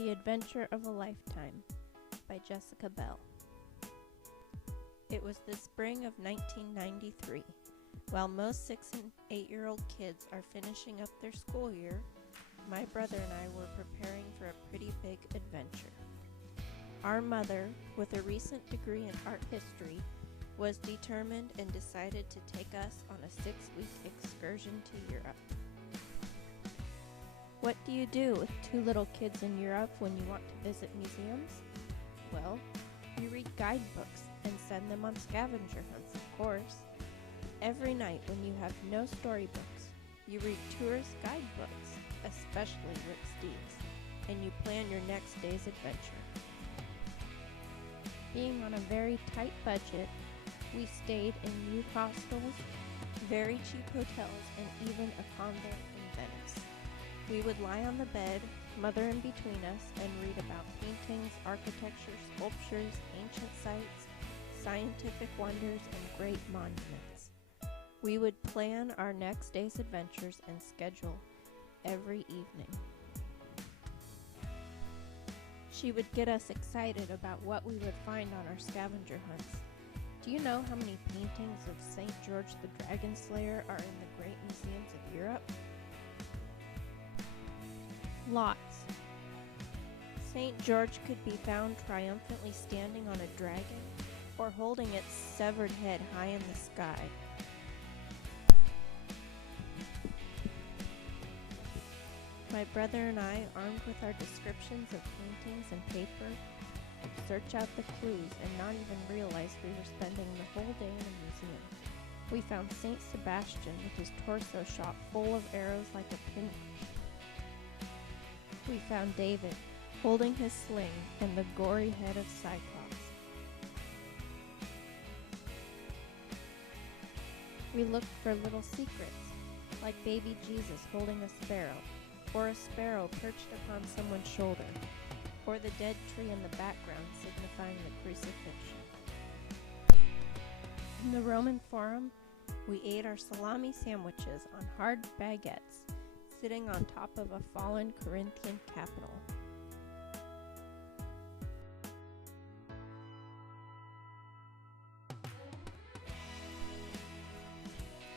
The Adventure of a Lifetime by Jessica Bell. It was the spring of 1993. While most 6 and 8-year-old kids are finishing up their school year, my brother and I were preparing for a pretty big adventure. Our mother, with a recent degree in art history, was determined and decided to take us on a 6-week excursion to Europe. What do you do with 2 little kids in Europe when you want to visit museums? Well, you read guidebooks and send them on scavenger hunts, of course. Every night when you have no storybooks, you read tourist guidebooks, especially Rick Steves, and you plan your next day's adventure. Being on a very tight budget, we stayed in youth hostels, very cheap hotels, and even a convent in Venice. We would lie on the bed, mother in between us, and read about paintings, architecture, sculptures, ancient sites, scientific wonders, and great monuments. We would plan our next day's adventures and schedule every evening. She would get us excited about what we would find on our scavenger hunts. Do you know how many paintings of St. George the Dragon Slayer are in the great museums of Europe? Lots. St. George could be found triumphantly standing on a dragon or holding its severed head high in the sky. My brother and I, armed with our descriptions of paintings and paper, would search out the clues and not even realize we were spending the whole day in a museum. We found Saint Sebastian with his torso shot full of arrows like a pinwheel. We found David holding his sling and the gory head of Cyclops. We looked for little secrets, like baby Jesus holding a sparrow, or a sparrow perched upon someone's shoulder, or the dead tree in the background signifying the crucifixion. In the Roman Forum, we ate our salami sandwiches on hard baguettes, sitting on top of a fallen Corinthian capital.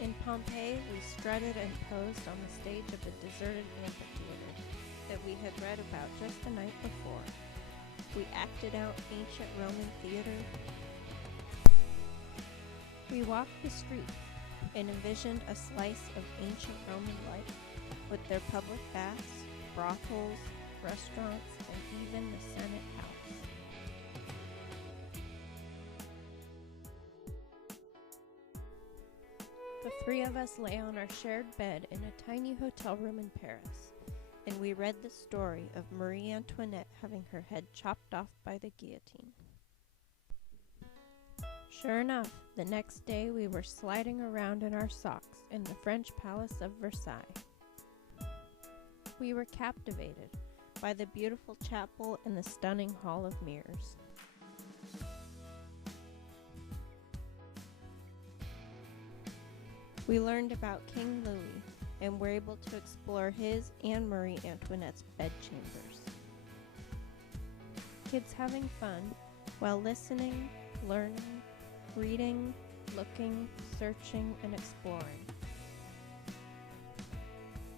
In Pompeii, we strutted and posed on the stage of a deserted amphitheater that we had read about just the night before. We acted out ancient Roman theater. We walked the streets and envisioned a slice of ancient Roman life with their public baths, brothels, restaurants, and even the Senate House. The 3 of us lay on our shared bed in a tiny hotel room in Paris, and we read the story of Marie Antoinette having her head chopped off by the guillotine. Sure enough, the next day we were sliding around in our socks in the French Palace of Versailles. We were captivated by the beautiful chapel and the stunning Hall of Mirrors. We learned about King Louis and were able to explore his and Marie Antoinette's bedchambers. Kids having fun while listening, learning, reading, looking, searching, and exploring.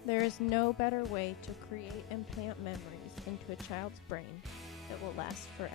There is no better way to create and plant memories into a child's brain that will last forever.